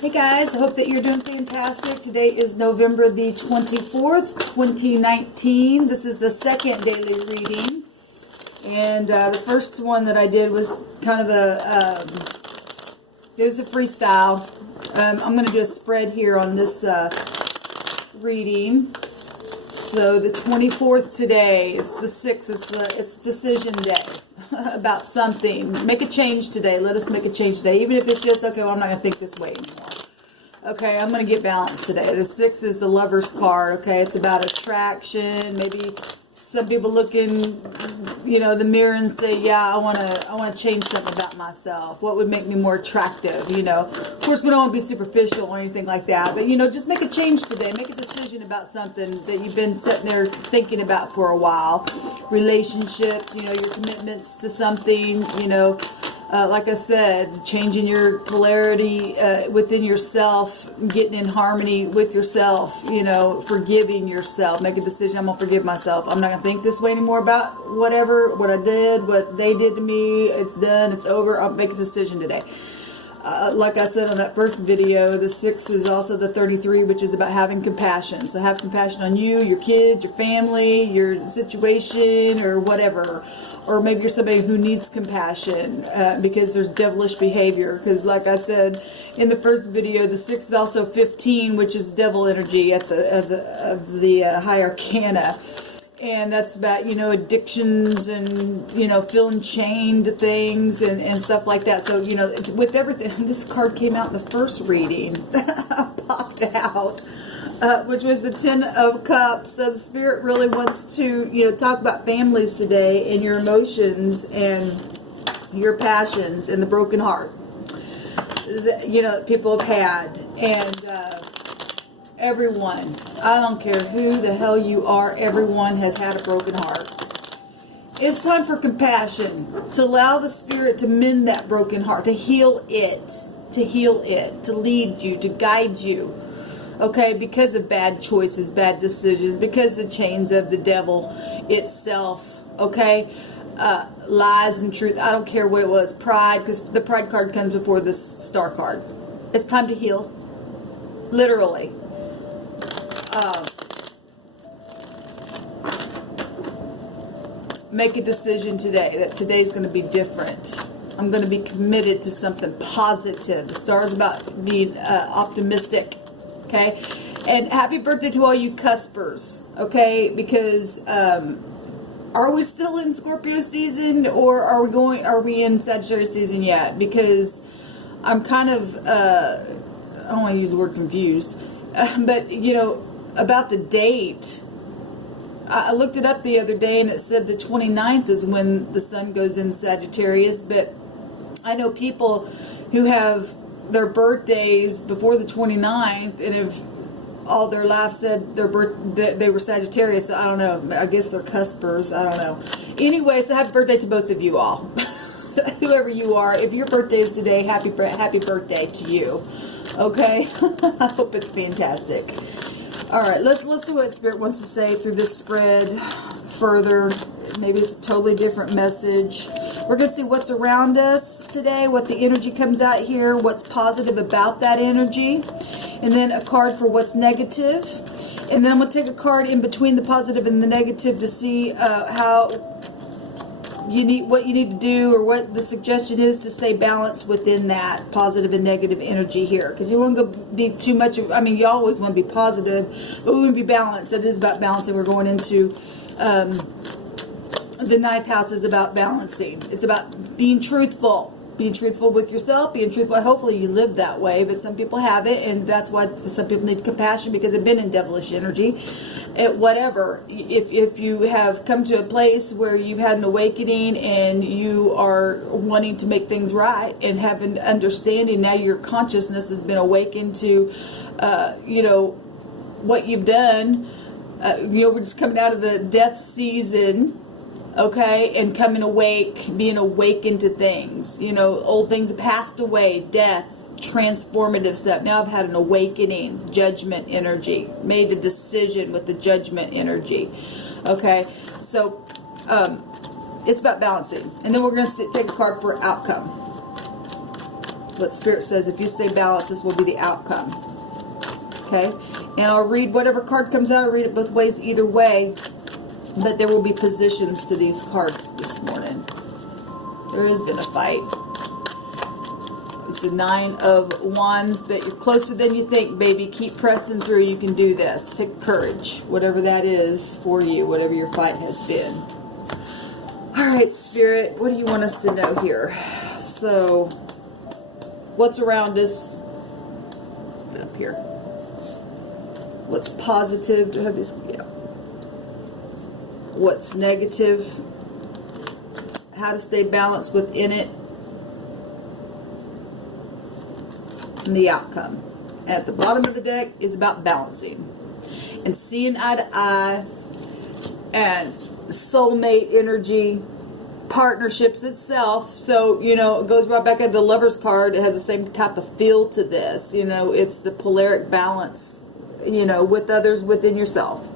Hey guys, I hope that you're doing fantastic. Today is November the 24th, 2019. This is the second daily reading. And the first one that I did was kind of it was a freestyle. I'm going to do a spread here on this reading. So the 24th today, it's the 6th, it's decision day about something. Make a change today. Let us make a change today. Even if it's just, okay, well, I'm not going to think this way anymore. Okay, I'm going to get balanced today. The 6 is the Lover's card. Okay, it's about attraction. Maybe some people look in, the mirror and say, yeah, I want to change something about myself. What would make me more attractive, Of course, we don't want to be superficial or anything like that. But, just make a change today. Make a decision about something that you've been sitting there thinking about for a while. Relationships, your commitments to something, like I said, changing your polarity within yourself, getting in harmony with yourself, forgiving yourself. Make a decision. I'm going to forgive myself. I'm not going to think this way anymore about what I did, what they did to me. It's done. It's over. I'll make a decision today. Like I said on that first video, the 6 is also the 33, which is about having compassion. So have compassion on you, your kids, your family, your situation, or whatever. Or maybe you're somebody who needs compassion because there's devilish behavior. Because like I said in the first video, the 6 is also 15, which is devil energy at the high arcana. And that's about, addictions and, feeling chained to things and stuff like that. So, with everything, this card came out in the first reading, popped out, which was the 10 of Cups. So the Spirit really wants to, talk about families today and your emotions and your passions and the broken heart that, people have had. And, everyone, I don't care who the hell you are, everyone has had a broken heart. It's time for compassion, to allow the Spirit to mend that broken heart, to heal it, to lead you, to guide you. Okay, because of bad choices, bad decisions, because of the chains of the devil itself. Okay, lies and truth. I don't care what it was. Pride, because the pride card comes before the star card. It's time to heal. Literally. Make a decision today that today's going to be different. I'm going to be committed to something positive. The star is about being optimistic. Okay, and happy birthday to all you cuspers. Okay, because are we still in Scorpio season, or are we in Sagittarius season yet? Because I'm kind of I don't want to use the word confused, but about the date. I looked it up the other day and it said the 29th is when the sun goes in Sagittarius, but I know people who have their birthdays before the 29th and have all their life said they were Sagittarius. So I don't know. I guess they're cuspers. I don't know. Anyway, so happy birthday to both of you all. Whoever you are, if your birthday is today, happy birthday to you. Okay? I hope it's fantastic. All right, let's see what Spirit wants to say through this spread further. Maybe it's a totally different message. We're going to see what's around us today, what the energy comes out here, what's positive about that energy, and then a card for what's negative. And then I'm going to take a card in between the positive and the negative to see what you need to do, or what the suggestion is to stay balanced within that positive and negative energy here. Because you want to be too much, you always want to be positive, but we want to be balanced. It is about balancing. We're going into the 9th house is about balancing. It's about being truthful. Being truthful with yourself, being truthful. Hopefully you live that way, but some people have it, and that's why some people need compassion, because they've been in devilish energy. Whatever. If you have come to a place where you've had an awakening and you are wanting to make things right and have an understanding, now your consciousness has been awakened to, what you've done. We're just coming out of the death season. Okay, and coming awake, being awakened to things. Old things have passed away, death, transformative stuff. Now I've had an awakening, judgment energy, made a decision with the judgment energy. Okay, so it's about balancing. And then we're going to take a card for outcome. what Spirit says. If you stay balanced, this will be the outcome. Okay? And I'll read whatever card comes out. I'll read it both ways, either way. But there will be positions to these cards this morning. There has been a fight. It's the 9 of Wands, but you're closer than you think, baby. Keep pressing through. You can do this. Take courage, whatever that is for you, whatever your fight has been. All right, Spirit, what do you want us to know here? So, what's around us? Put it up here. What's positive? Do I have these? Yeah. What's negative? How to stay balanced within it. And the outcome. At the bottom of the deck is about balancing and seeing eye to eye, and soulmate energy, partnerships itself. So, you know, it goes right back at the Lover's card. It has the same type of feel to this. You know, it's the polaric balance, you know, with others, within yourself,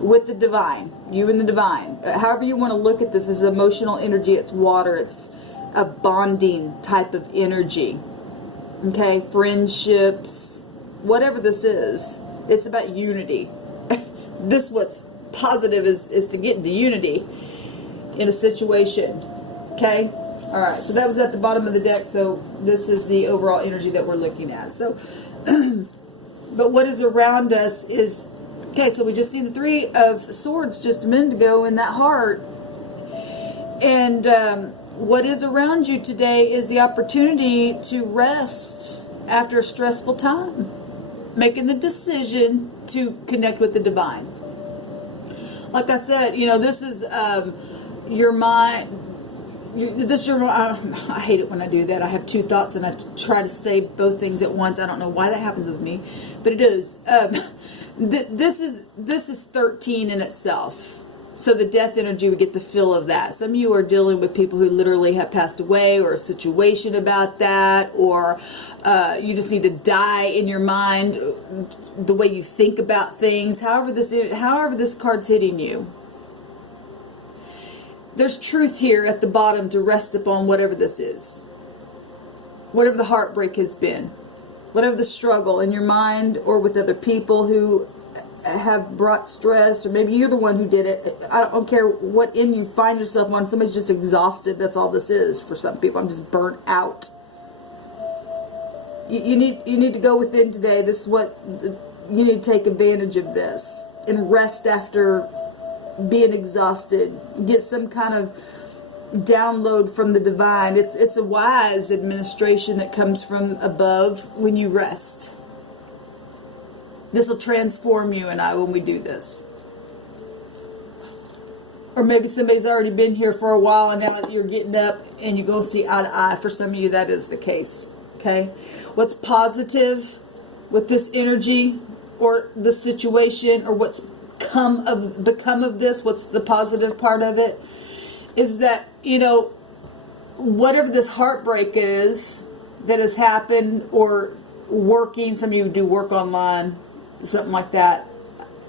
with the divine, you and the divine. However you want to look at this, is emotional energy. It's water. It's a bonding type of energy. Okay, friendships, whatever this is, it's about unity. This, what's positive is to get into unity in a situation. Okay, all right, so that was at the bottom of the deck. So this is the overall energy that we're looking at. So, but what is around us is, okay, so we just seen the 3 of Swords just a minute ago in that heart. And what is around you today is the opportunity to rest after a stressful time, making the decision to connect with the divine. Like I said, you know, this is your mind. I hate it when I do that. I have 2 thoughts and I try to say both things at once. I don't know why that happens with me, but it is. This is 13 in itself. So the death energy, we get the feel of that. Some of you are dealing with people who literally have passed away, or a situation about that, or you just need to die in your mind, the way you think about things. However this card's hitting you, there's truth here at the bottom to rest upon whatever this is, whatever the heartbreak has been, whatever the struggle in your mind or with other people who have brought stress, or maybe you're the one who did it. I don't care what end you find yourself on. Somebody's just exhausted. That's all this is for some people. I'm just burnt out. You need to go within today. This is what you need to take advantage of this and rest after being exhausted. Get some kind of download from the divine. It's a wise administration that comes from above when you rest. This will transform you and I when we do this. Or maybe somebody's already been here for a while and now you're getting up and you go see eye to eye. For some of you, that is the case. Okay? What's positive with this energy or the situation, or what's become of this, what's the positive part of it, is that, you know, whatever this heartbreak is that has happened, or working, some of you do work online, something like that,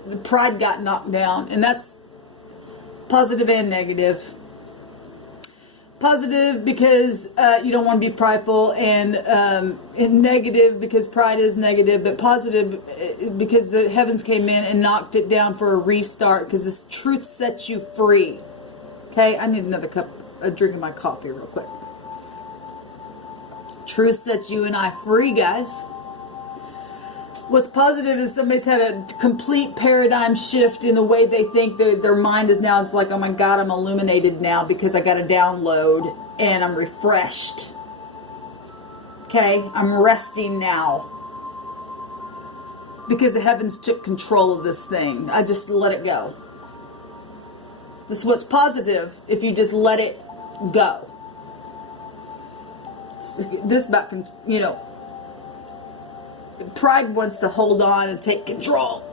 the pride got knocked down, and that's positive and negative. Positive because you don't want to be prideful, and negative because pride is negative, but positive because the heavens came in and knocked it down for a restart, because this truth sets you free. Okay, I need another drink of my coffee real quick. Truth sets you and I free, guys. What's positive is somebody's had a complete paradigm shift in the way they think. Their mind is now, it's like, oh my God, I'm illuminated now because I got a download and I'm refreshed. Okay, I'm resting now because the heavens took control of this thing. I just let it go. This is what's positive if you just let it go. This about, you know, pride wants to hold on and take control.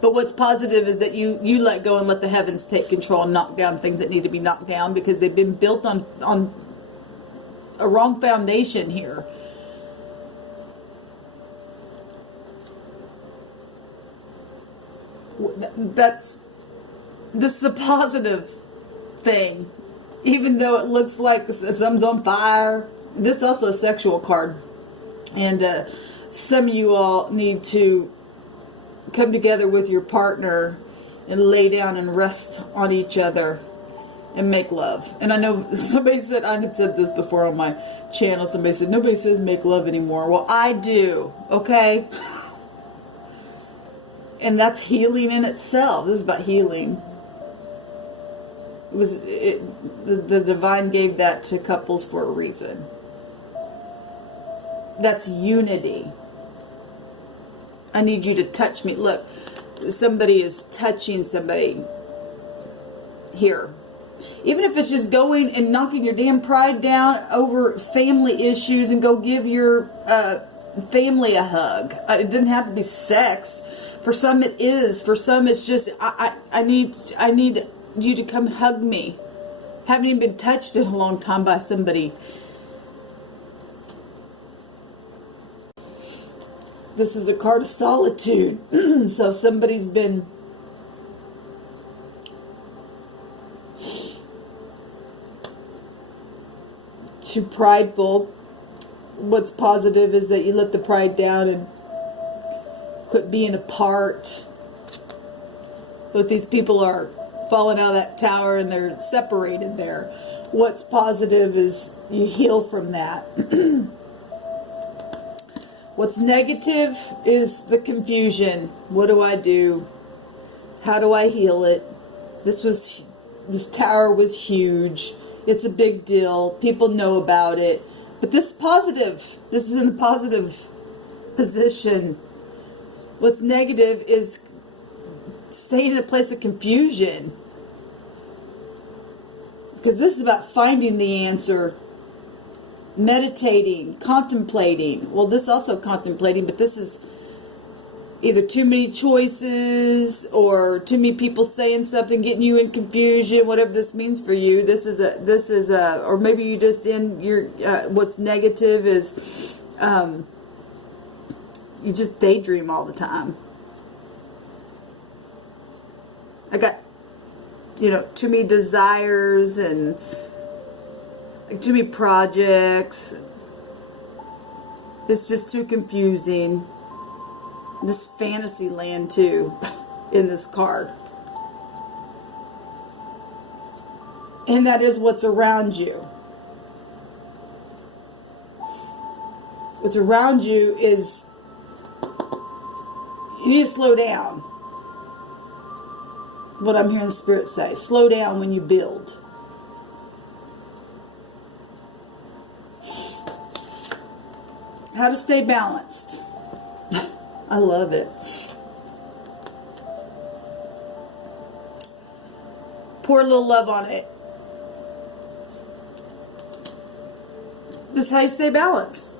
But what's positive is that you let go and let the heavens take control and knock down things that need to be knocked down, because they've been built on a wrong foundation here. This is a positive thing. Even though it looks like something's on fire, This is also a sexual card. And some of you all need to come together with your partner and lay down and rest on each other and make love. And I know somebody said, I've said this before on my channel, somebody said, nobody says make love anymore. Well, I do, okay? And that's healing in itself. This is about healing. The divine gave that to couples for a reason. That's unity. I need you to touch me. Look, somebody is touching somebody here. Even if it's just going and knocking your damn pride down over family issues and go give your family a hug. It doesn't have to be sex. For some it is. For some it's just, I need you to come hug me. Haven't even been touched in a long time by somebody. This is a card of solitude. So somebody's been too prideful. What's positive is that you let the pride down and quit being apart. But these people are falling out of that tower and they're separated there. What's positive is you heal from that. What's negative is the confusion. What do I do? How do I heal it? This tower was huge. It's a big deal. People know about it. But this is positive. This is in a positive position. What's negative is staying in a place of confusion. Because this is about finding the answer. Meditating, contemplating. Well, this is also contemplating, but this is either too many choices or too many people saying something, getting you in confusion, whatever this means for you. This is a, or maybe you just in your, what's negative is, you just daydream all the time. I got, too many desires and too many projects. It's just too confusing. This fantasy land too in this card. And that is what's around you. What's around you is you need to slow down. What I'm hearing the Spirit say. Slow down when you build. How to stay balanced. I love it. Pour a little love on it. This is how you stay balanced.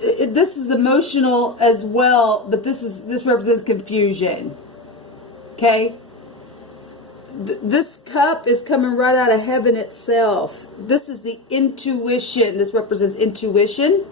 This is emotional as well, but this represents confusion. Okay? This cup is coming right out of heaven itself. This is the intuition. This represents intuition.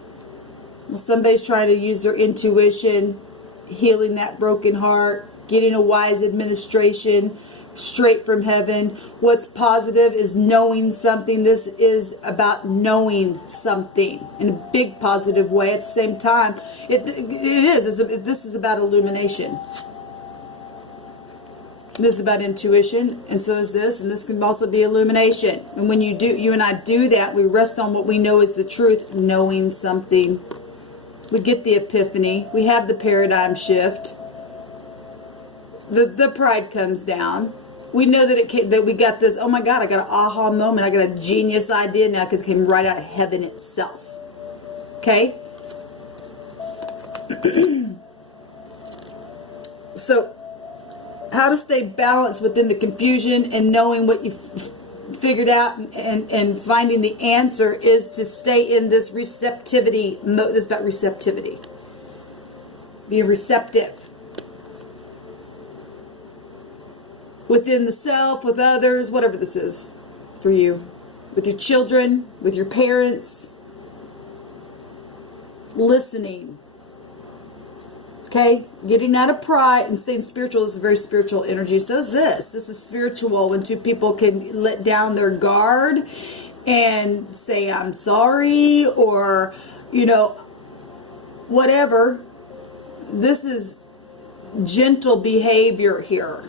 Well, somebody's trying to use their intuition, healing that broken heart, getting a wise administration straight from heaven. What's positive is knowing something. This is about knowing something in a big positive way. At the same time, this is about illumination. This is about intuition, and so is this, and this can also be illumination. And when you and I do that, we rest on what we know is the truth, knowing something. We get the epiphany. We have the paradigm shift. The pride comes down. We know that we got this, oh my God, I got an aha moment. I got a genius idea now because it came right out of heaven itself. Okay? So, how to stay balanced within the confusion and knowing what you figured out and finding the answer is to stay in this receptivity mode. This is about receptivity. Being receptive. Within the self, with others, whatever this is for you. With your children, with your parents. Listening. Okay? Getting out of pride and staying spiritual is a very spiritual energy. So is this. This is spiritual when two people can let down their guard and say, I'm sorry, or, you know, whatever. This is gentle behavior here.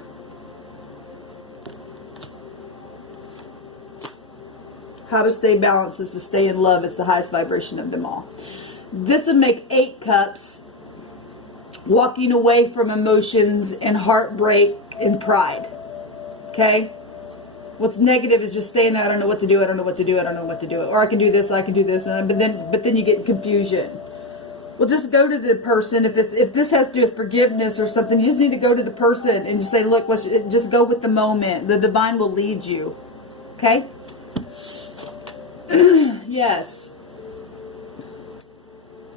How to stay balanced is to stay in love. It's the highest vibration of them all. This would make 8 cups, walking away from emotions and heartbreak and pride. Okay? What's negative is just staying there. I don't know what to do. I don't know what to do. I don't know what to do. Or I can do this. I can do this. But then you get confusion. Well, just go to the person. If this has to do with forgiveness or something, you just need to go to the person and just say, look, let's just go with the moment. The divine will lead you. Okay? Yes.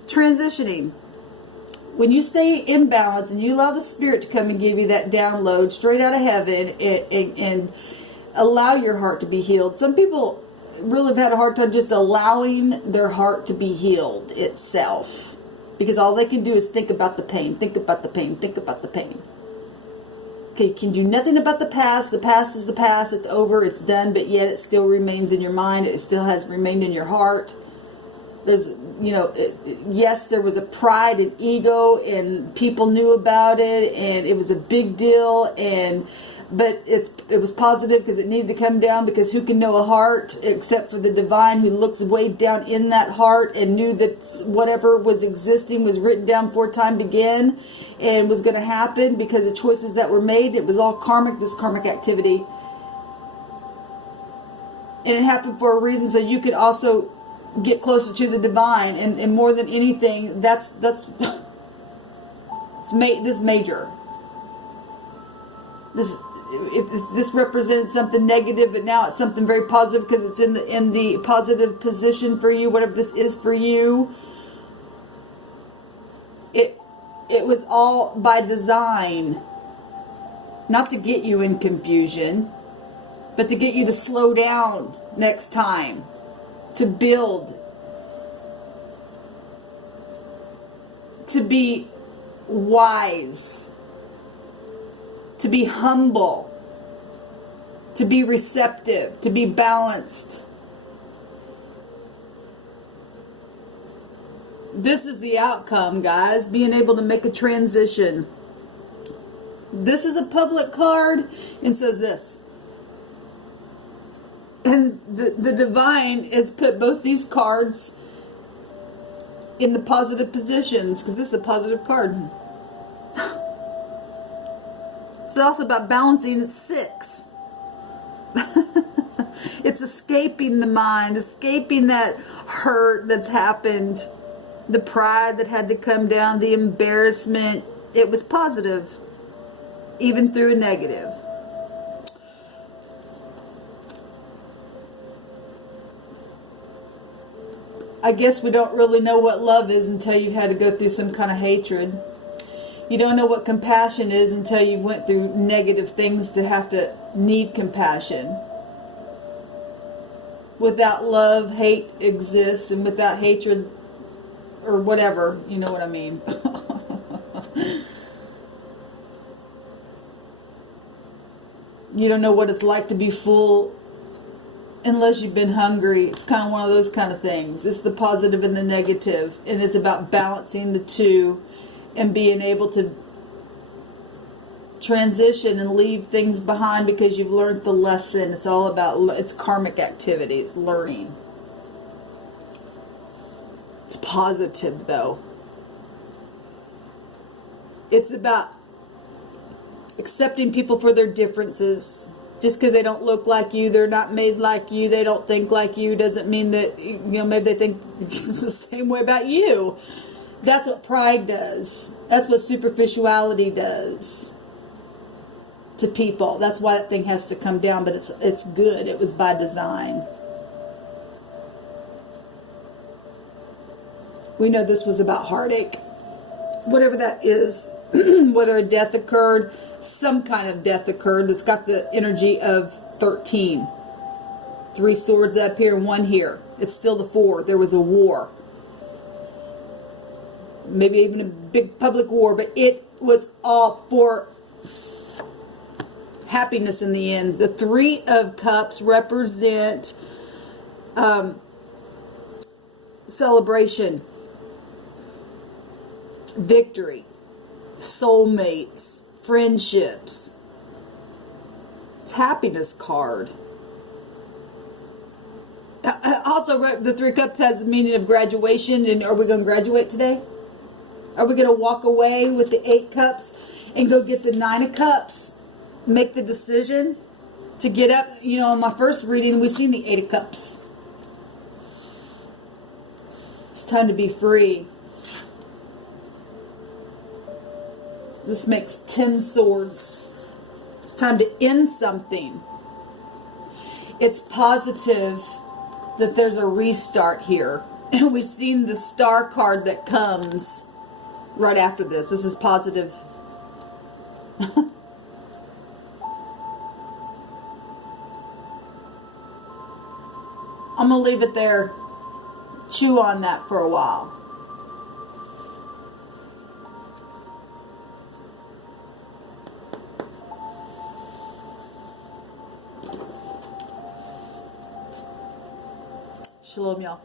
Transitioning. When you stay in balance and you allow the Spirit to come and give you that download straight out of heaven and allow your heart to be healed. Some people really have had a hard time just allowing their heart to be healed itself. Because all they can do is think about the pain, think about the pain, think about the pain. Okay, you can do nothing about the past. The past is the past. It's over. It's done. But yet it still remains in your mind. It still has remained in your heart. There's, you know, yes, there was a pride and ego, and people knew about it, and it was a big deal. But it was positive because it needed to come down, because who can know a heart except for the divine, who looks way down in that heart and knew that whatever was existing was written down before time began and was going to happen because of choices that were made. It was all karmic, this karmic activity. And it happened for a reason, so you could also get closer to the divine. And more than anything, this is major. If this represented something negative, but now it's something very positive because it's in the positive position for you, whatever this is for you. It was all by design, not to get you in confusion, but to get you to slow down next time, to build, to be wise, to be humble, to be receptive, to be balanced. This is the outcome, guys. Being able to make a transition. This is a public card and says this. And the divine has put both these cards in the positive positions because this is a positive card. It's also about balancing. It's 6. It's escaping the mind, escaping that hurt that's happened, the pride that had to come down, the embarrassment. It was positive, even through a negative. I guess we don't really know what love is until you've had to go through some kind of hatred. You don't know what compassion is until you went through negative things to have to need compassion. Without love, hate exists, and without hatred, or whatever, you know what I mean. You don't know what it's like to be full unless you've been hungry. It's kind of one of those kind of things. It's the positive and the negative, and it's about balancing the two and being able to transition and leave things behind because you've learned the lesson. It's all about, it's karmic activity. It's learning. It's positive, though. It's about accepting people for their differences. Just because they don't look like you, they're not made like you, they don't think like you, doesn't mean that, you know, maybe they think the same way about you. That's what pride does. That's what superficiality does to people. That's why that thing has to come down, but it's good. It was by design. We know this was about heartache. Whatever that is, whether a death occurred, some kind of death occurred that's got the energy of 13. 3 swords up here and 1 here. It's still the 4. There was a war. Maybe even a big public war, but it was all for happiness in the end. The 3 of Cups represent Celebration, victory, soulmates, friendships. It's happiness card. Also, the Three Cups has the meaning of graduation. And are we going to graduate today? Are we going to walk away with the 8 Cups and go get the 9 of Cups? Make the decision to get up. You know, in my first reading, we've seen the 8 of Cups. It's time to be free. This makes 10 swords. It's time to end something. It's positive that there's a restart here. And we've seen the star card that comes right after this. This is positive. I'm going to leave it there. Chew on that for a while. Shalom, y'all.